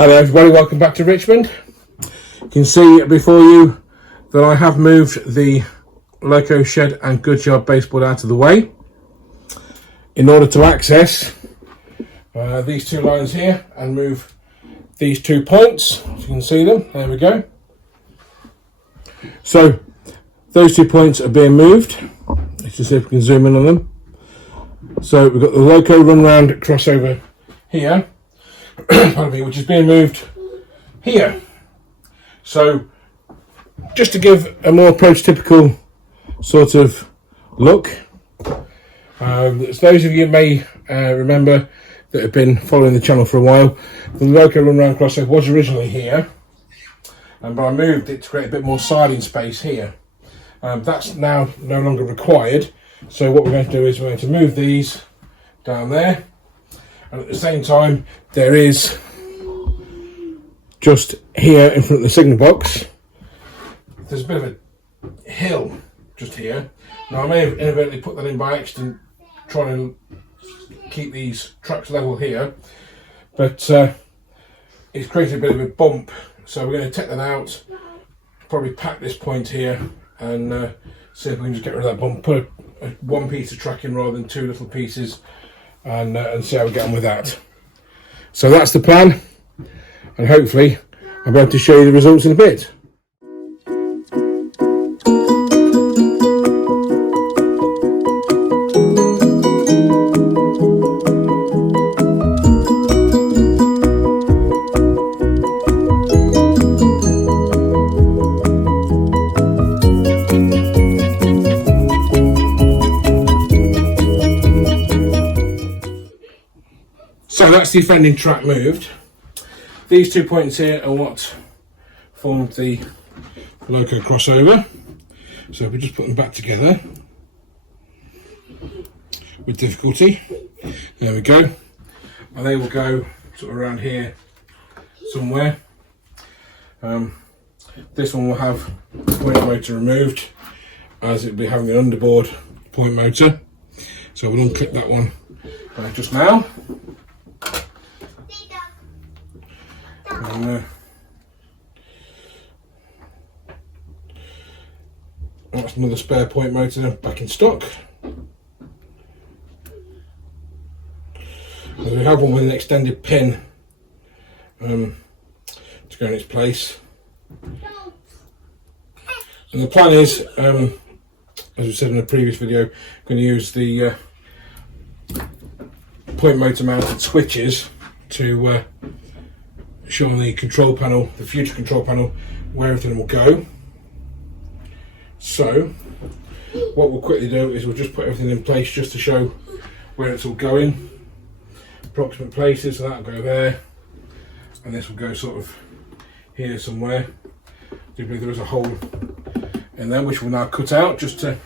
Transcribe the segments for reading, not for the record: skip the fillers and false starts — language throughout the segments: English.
Hello everybody, welcome back to Richmond. You can see before you that I have moved the loco shed and goods yard baseboard out of the way in order to access these two lines here and move these 2 points. So you can see them, there we go. So those 2 points are being moved. Let's just see if we can zoom in on them. So we've got the loco run round crossover here, pardon me, which is being moved here. So just to give a more prototypical sort of look, as those of you may remember that have been following the channel for a while, the loco run round crossover was originally here, but I moved it to create a bit more siding space here. That's now no longer required, so what we're going to do is we're going to move these down there, and at the same time there is just here in front of the signal box, there's a bit of a hill just here. Now I may have inadvertently put that in by accident, trying to keep these tracks level here, but it's created a bit of a bump, so we're going to take that out, probably pack this point here and see if we can just get rid of that bump, put one piece of track in rather than 2 little pieces, and see how we get on with that. So that's the plan, and hopefully I'll be able to show you the results in a bit. So that's the offending track moved. These 2 points here are what formed the loco crossover. So if we just put them back together with difficulty, there we go. And they will go sort of around here somewhere. This one will have the point motor removed, as it will be having the underboard point motor. So we'll unclip that one just now. And that's another spare point motor back in stock. And we have one with an extended pin to go in its place. And the plan is, as we said in a previous video, I'm going to use the point motor mounted switches to show on the control panel, the future control panel, where everything will go. So what we'll quickly do is we'll just put everything in place just to show where it's all going, approximate places. So that'll go there, and this will go sort of here somewhere. I do believe there is a hole in there which we'll now cut out just to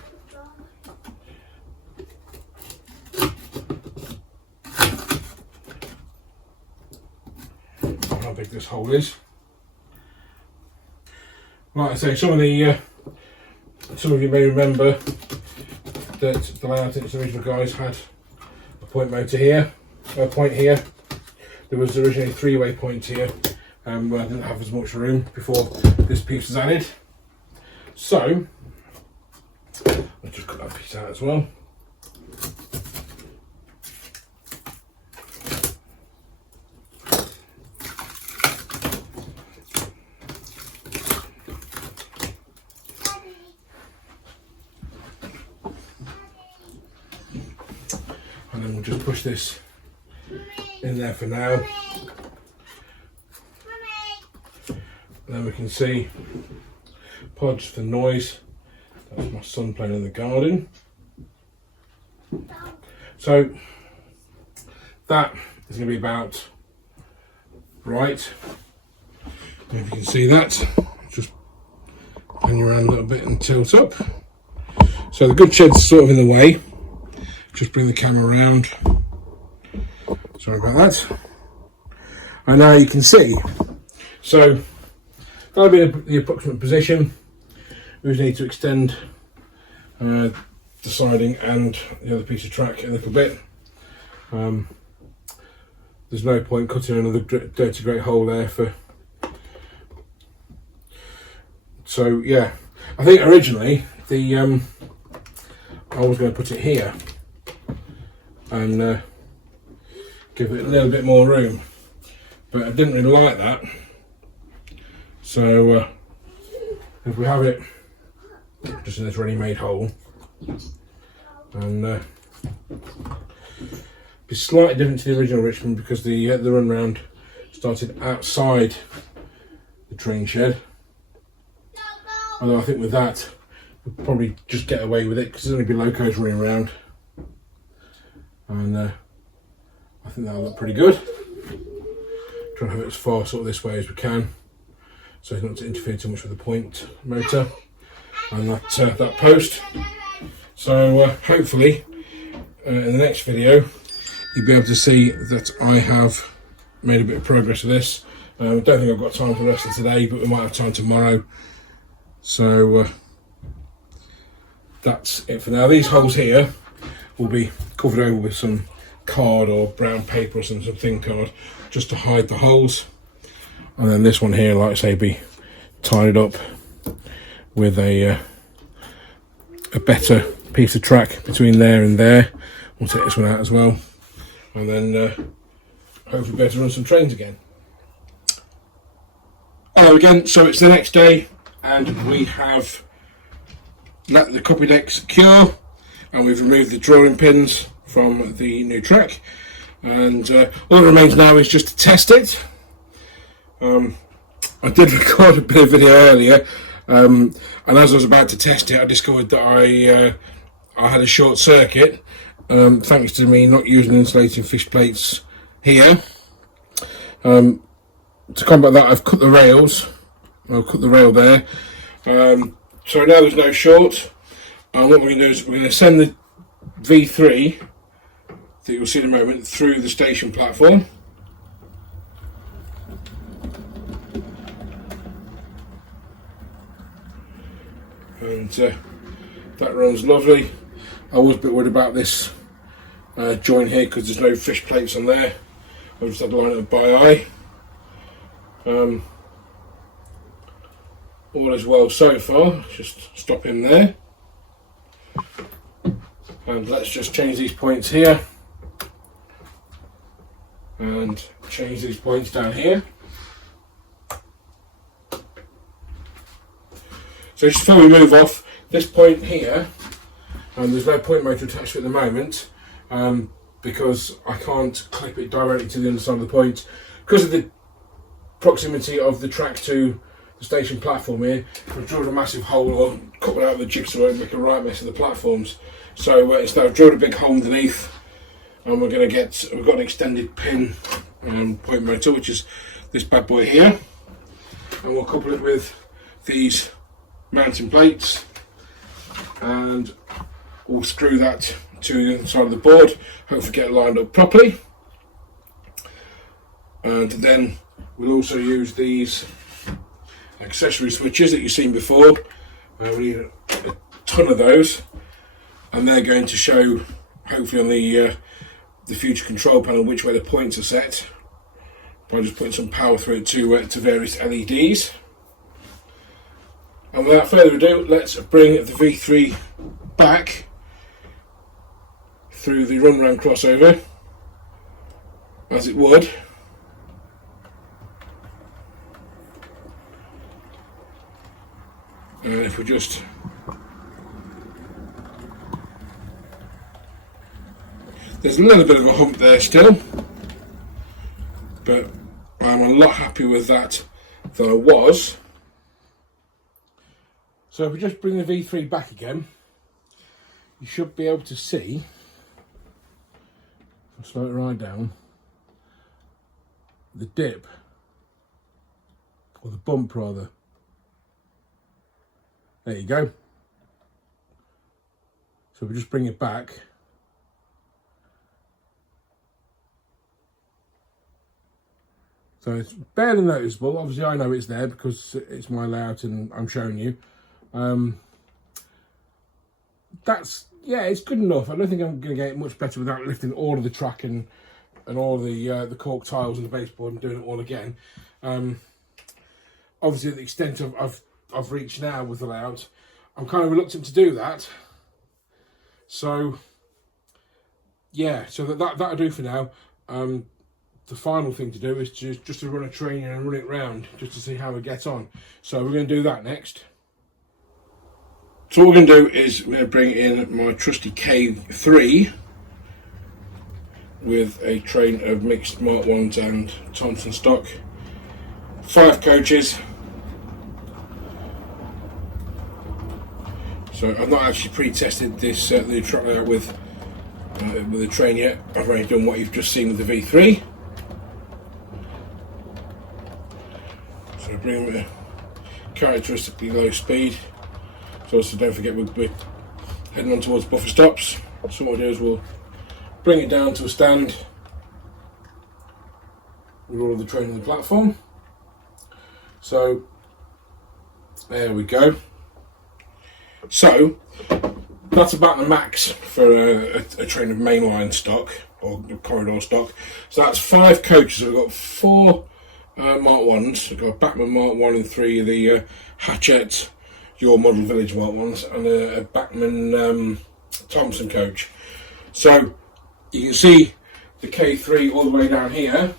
how big this hole is. Like I say, some of you may remember that the layout in its original guise had a point motor here, a point here. There was originally a 3-way point here, where I didn't have as much room before this piece was added. So let's just cut that piece out as well. And then we'll just push this in there for now. And then we can see pods for noise. That's my son playing in the garden. So that is going to be about right. And if you can see that, just pan you around a little bit and tilt up. So the good shed's sort of in the way. Just bring the camera around. Sorry about that. And now you can see. So that'll be the approximate position. We just need to extend the siding and the other piece of track a little bit. there's no point cutting another dirty great hole there for. So yeah, I think originally the I was going to put it here and give it a little bit more room, but I didn't really like that. So if we have it just in this ready-made hole, and be slightly different to the original Richmond because the run round started outside the train shed. Although I think with that we'll probably just get away with it because there's only be locos running around, and I think that'll look pretty good. Try and have it as far sort of this way as we can, so as not to interfere too much with the point motor and that post. So hopefully in the next video you'll be able to see that I have made a bit of progress with this. I don't think I've got time for the rest of today, but we might have time tomorrow. So that's it for now. These holes here will be covered over with some card or brown paper or some thin card just to hide the holes, and then this one here, like I say, be tied up with a better piece of track between there and there. We'll take this one out as well, and then hopefully be able to run some trains again. Hello again. So it's the next day and we have let the copy deck secure, and we've removed the drawing pins from the new track, and all that remains now is just to test it. I did record a bit of video earlier, and as I was about to test it I discovered that I had a short circuit, thanks to me not using insulating fish plates here. To combat that, I've cut the rails. I'll cut the rail there. So now there's no short, and what we're going to do is we're going to send the V3 that you'll see in a moment through the station platform. And that runs lovely. I was a bit worried about this joint here because there's no fish plates on there. I just had to line it up by eye. All is well so far. Just stop him there, and let's just change these points here and change these points down here. So just before we move off, this point here, there's no point motor attached to it at the moment, because I can't clip it directly to the underside of the point because of the proximity of the track to the station platform here. I've drilled a massive hole or cut one out of the jigsaw and make a right mess of the platforms. So instead I've drilled a big hole underneath, and we've got an extended pin point motor, which is this bad boy here, and we'll couple it with these mounting plates, and we'll screw that to the inside of the board, hopefully get it lined up properly. And then we'll also use these accessory switches that you've seen before. We need a ton of those, and they're going to show hopefully on the future control panel which way the points are set by just putting some power through it to various LEDs. And without further ado, let's bring the V3 back through the run round crossover as it would. And if we just there's a little bit of a hump there still, but I'm a lot happier with that than I was. So if we just bring the V3 back again, you should be able to see, if I slow it right down, the dip, or the bump rather. There you go. So we just bring it back. So it's barely noticeable. Obviously I know it's there because it's my layout and I'm showing you. That's, yeah, it's good enough. I don't think I'm going to get it much better without lifting all of the track and and all the cork tiles and the baseboard and doing it all again. Obviously, at the extent I've reached now with the layout, I'm kind of reluctant to do that. So yeah, so that'll do for now. The final thing to do is just to run a training and run it round just to see how we get on. So we're going to do that next. So what we're going to do is we're going to bring in my trusty K3 with a train of mixed Mark 1s and Thompson stock. 5 coaches. So I've not actually pre-tested this the track layout with the train yet. I've already done what you've just seen with the V3. So bring them at a characteristically low speed. So also don't forget we're heading on towards buffer stops. So what we'll do is we'll bring it down to a stand with all of the train on the platform. So there we go. So that's about the max for a train of mainline stock or corridor stock. So that's 5 coaches. So we've got 4 Mark 1s. We've got a Bachmann Mark 1 and 3 of the Hachette Your Model Village Mark 1s and a Bachmann Thompson coach. So you can see the K3 all the way down here.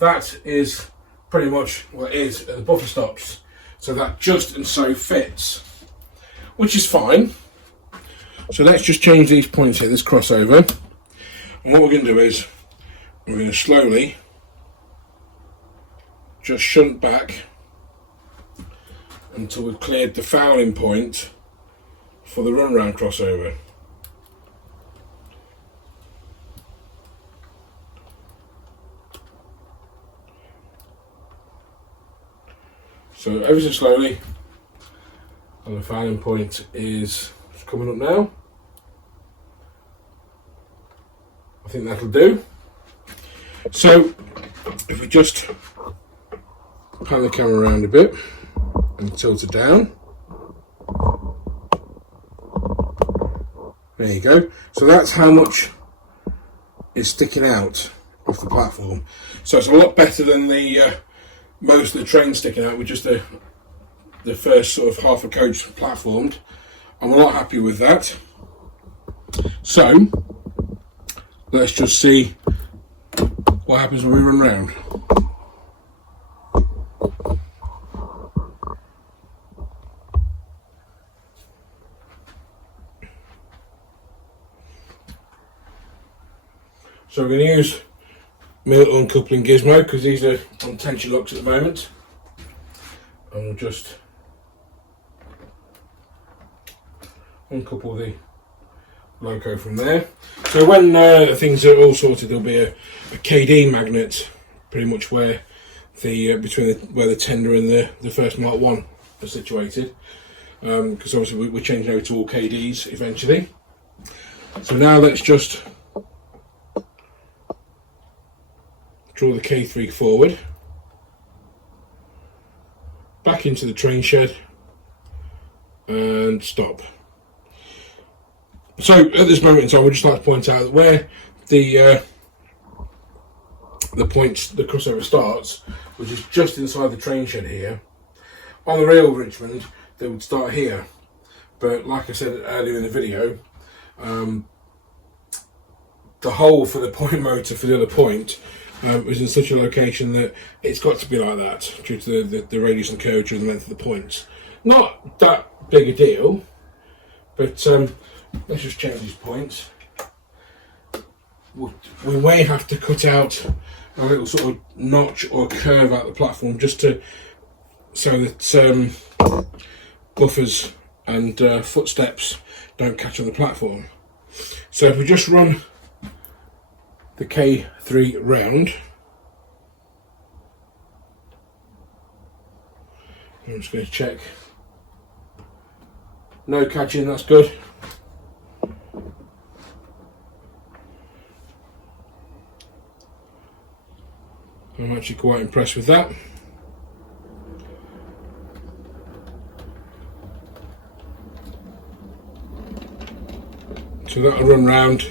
That is pretty much what it is at the buffer stops. So that just and so fits, which is fine. So let's just change these points here, this crossover. And what we're going to do is we're going to slowly just shunt back until we've cleared the fouling point for the run round crossover. So ever so slowly, and the fouling point is coming up now. I think that'll do. So if we just pan the camera around a bit and tilt it down. There you go. So that's how much is sticking out off the platform. So it's a lot better than the most of the train sticking out with just the first sort of half a coach platformed. I'm a lot happy with that. So let's just see what happens when we run round. So we're going to use my little uncoupling gizmo because these are on tension locks at the moment, and we'll just uncouple the loco from there. So when things are all sorted, there'll be a KD magnet pretty much where the where the tender and the first Mark 1 are situated, because obviously we're changing over to all KDs eventually. So now let's just draw the K3 forward, back into the train shed, and stop. So at this moment in time, we'd just like to point out that where the crossover starts, which is just inside the train shed here, on the real Richmond, they would start here. But like I said earlier in the video, the hole for the point motor for the other point is in such a location that it's got to be like that due to the radius and curvature and the length of the points. Not that big a deal, but let's just change these points. We may have to cut out a little sort of notch or curve out the platform just so that buffers and footsteps don't catch on the platform. So if we just run the K3 round, I'm just going to check. No catching, that's good. I'm actually quite impressed with that. So that'll run round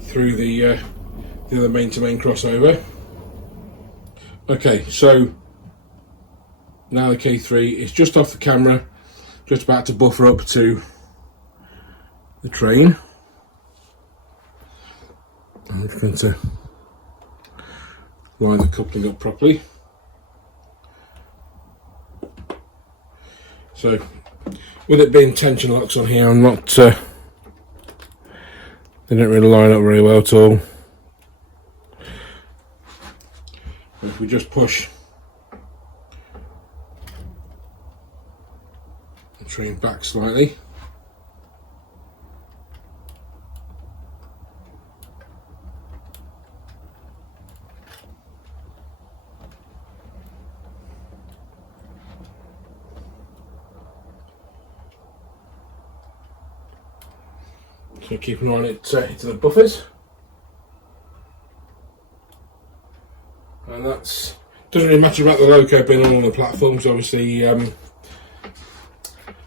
through the the other main-to-main crossover. Okay, so now the K3 is just off the camera, just about to buffer up to the train. I'm just going to line the coupling up properly. So, with it being tension locks on here, I'm not, they don't really line up very well at all. And if we just push the train back slightly, so keep an eye on it to the buffers, and that's doesn't really matter about the loco being on the platforms. Obviously,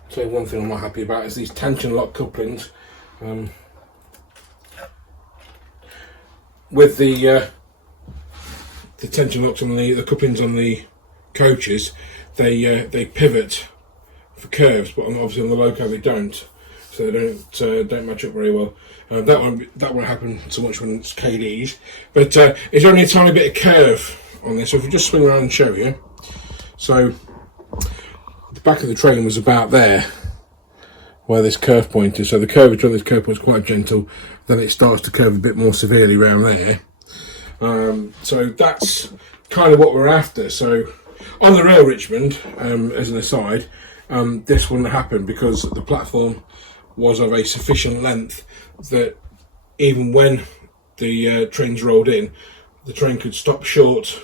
so one thing I'm not happy about is these tension lock couplings. With the tension locks on the couplings on the coaches, they pivot for curves, but obviously on the loco they don't. So they don't match up very well. That won't happen so much when it's KDs, but it's only a tiny bit of curve on this. So if we just swing around and show you, so the back of the train was about there, where this curve point is. So the curvature on this curve point is quite gentle. Then it starts to curve a bit more severely around there. So that's kind of what we're after. So on the rail Richmond, as an aside, this wouldn't happen because the platform was of a sufficient length that even when the trains rolled in, the train could stop short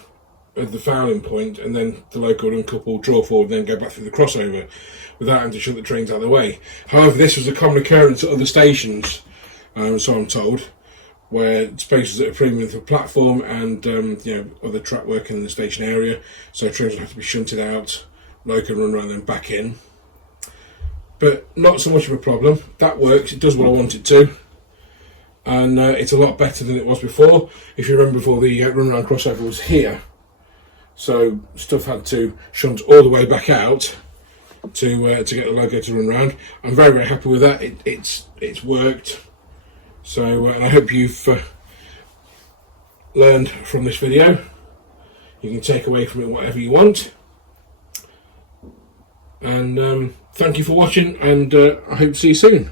of the fouling point, and then the loco would uncouple, draw forward, and then go back through the crossover without having to shut the trains out of the way. However, this was a common occurrence at other stations, so I'm told, where spaces at a premium for platform and other track work in the station area, so trains would have to be shunted out, loco run around, then back in. But not so much of a problem. That works, it does what I want it to, and it's a lot better than it was before. If you remember, before the run around crossover was here, so stuff had to shunt all the way back out to get the loco to run around. I'm very, very happy with that. It's worked. So and I hope you've learned from this video. You can take away from it whatever you want. And thank you for watching, and I hope to see you soon.